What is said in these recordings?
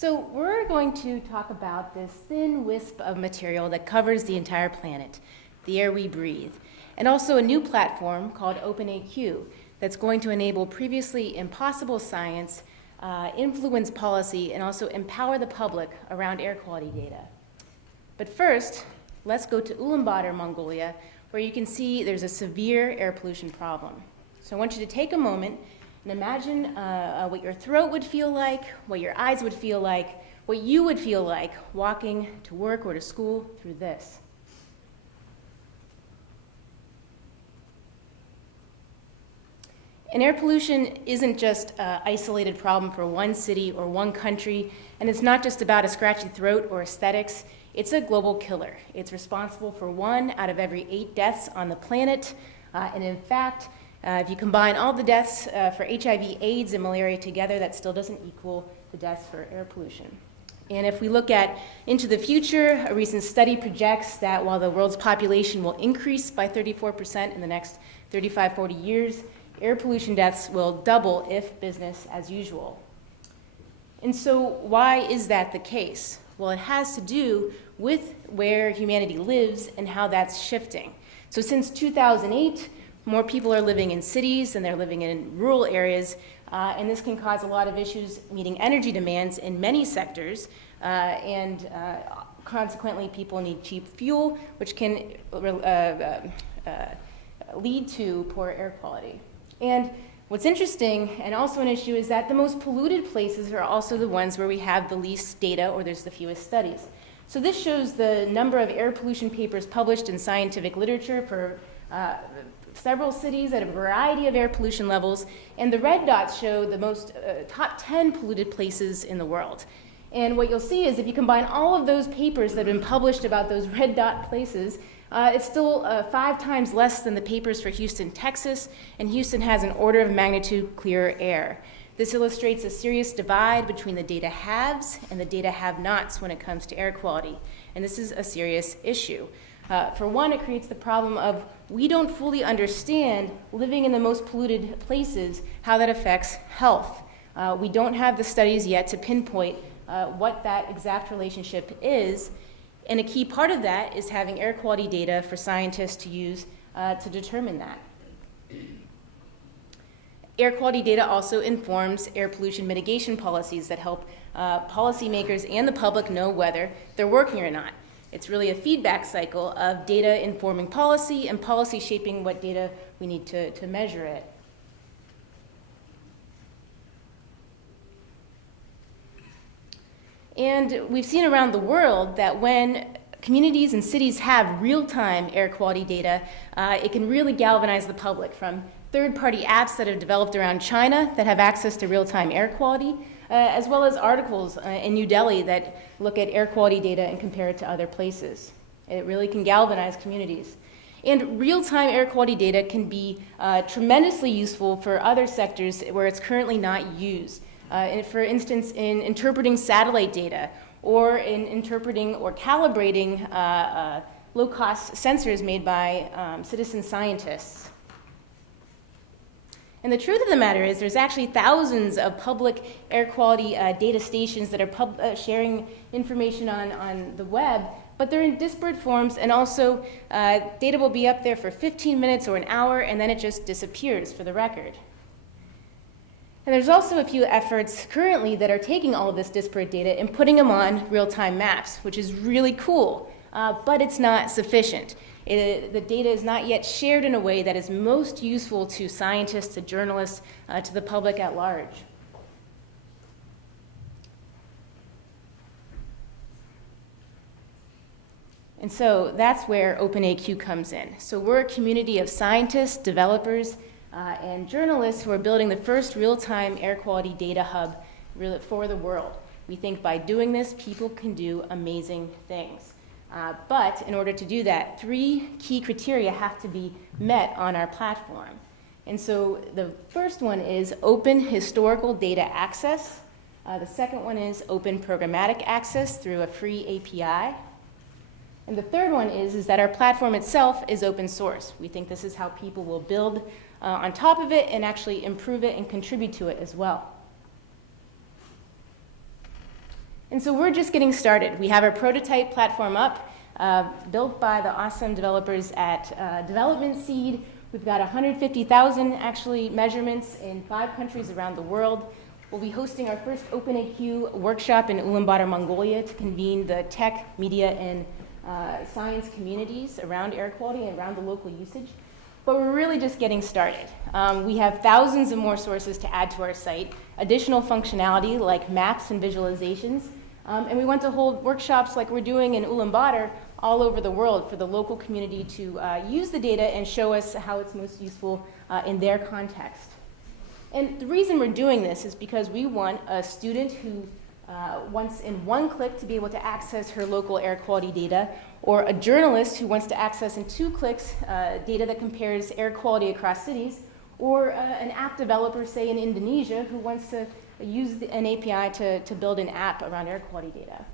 So we're going to talk about this thin wisp of material that covers the entire planet, the air we breathe, and also a new platform called OpenAQ that's going to enable previously impossible science, influence policy, and also empower the public around air quality data. But first, let's go to Ulaanbaatar, Mongolia, where you can see there's a severe air pollution problem. So I want you to take a moment and imagine what your throat would feel like, what your eyes would feel like, what you would feel like walking to work or to school through this. And air pollution isn't just an isolated problem for one city or one country, and it's not just about a scratchy throat or aesthetics. It's a global killer. It's responsible for 1 out of every 8 deaths on the planet, and in fact, if you combine all the deaths for HIV, AIDS, and malaria together, that still doesn't equal the deaths for air pollution. And if we look into the future, a recent study projects that while the world's population will increase by 34% in the next 35, 40 years, air pollution deaths will double if business as usual. And so why is that the case? Well, it has to do with where humanity lives and how that's shifting. So since 2008, more people are living in cities than they're living in rural areas, and this can cause a lot of issues meeting energy demands in many sectors, and consequently people need cheap fuel, which can lead to poor air quality. And what's interesting, and also an issue, is that the most polluted places are also the ones where we have the least data or there's the fewest studies. So this shows the number of air pollution papers published in scientific literature for several cities at a variety of air pollution levels, and the red dots show the most top 10 polluted places in the world. And what you'll see is if you combine all of those papers that have been published about those red dot places, it's still 5 times less than the papers for Houston, Texas, and Houston has an order of magnitude clearer air. This illustrates a serious divide between the data haves and the data have-nots when it comes to air quality, and this is a serious issue. For one, it creates the problem of we don't fully understand, living in the most polluted places, how that affects health. We don't have the studies yet to pinpoint what that exact relationship is, and a key part of that is having air quality data for scientists to use to determine that. Air quality data also informs air pollution mitigation policies that help policymakers and the public know whether they're working or not. It's really a feedback cycle of data informing policy and policy shaping what data we need to measure it. And we've seen around the world that when communities and cities have real-time air quality data, it can really galvanize the public, from third-party apps that have developed around China that have access to real-time air quality, as well as articles in New Delhi that look at air quality data and compare it to other places. It really can galvanize communities. And real-time air quality data can be tremendously useful for other sectors where it's currently not used. And for instance, in interpreting satellite data, or in interpreting or calibrating low-cost sensors made by citizen scientists. And the truth of the matter is there's actually thousands of public air quality data stations that are sharing information on the web, but they're in disparate forms, and also data will be up there for 15 minutes or an hour, and then it just disappears for the record. And there's also a few efforts currently that are taking all of this disparate data and putting them on real-time maps, which is really cool, but it's not sufficient. The data is not yet shared in a way that is most useful to scientists, to journalists, to the public at large. And so that's where OpenAQ comes in. So we're a community of scientists, developers, and journalists who are building the first real-time air quality data hub for the world. We think by doing this, people can do amazing things. But in order to do that, 3 key criteria have to be met on our platform. And so the first one is open historical data access. The second one is open programmatic access through a free API. And the third one is that our platform itself is open source. We think this is how people will build on top of it and actually improve it and contribute to it as well. And so we're just getting started. We have our prototype platform up, built by the awesome developers at Development Seed. We've got 150,000 actually measurements in 5 countries around the world. We'll be hosting our first OpenAQ workshop in Ulaanbaatar, Mongolia to convene the tech, media, and science communities around air quality and around the local usage. But we're really just getting started. We have thousands of more sources to add to our site, additional functionality like maps and visualizations, and we want to hold workshops like we're doing in Ulaanbaatar all over the world for the local community to use the data and show us how it's most useful in their context. And the reason we're doing this is because we want a student who wants in one click to be able to access her local air quality data, or a journalist who wants to access in 2 clicks data that compares air quality across cities, or an app developer, say in Indonesia, who wants to use an API to build an app around air quality data.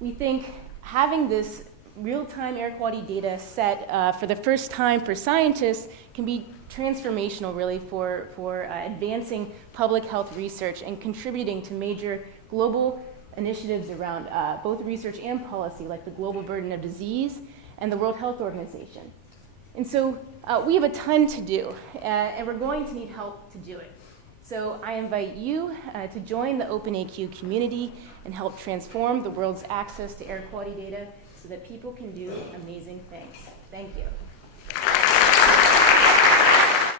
We think having this real-time air quality data set for the first time for scientists can be transformational, really, for advancing public health research and contributing to major global initiatives around both research and policy, like the Global Burden of Disease and the World Health Organization. And so we have a ton to do, and we're going to need help to do it. So I invite you to join the OpenAQ community and help transform the world's access to air quality data so that people can do amazing things. Thank you.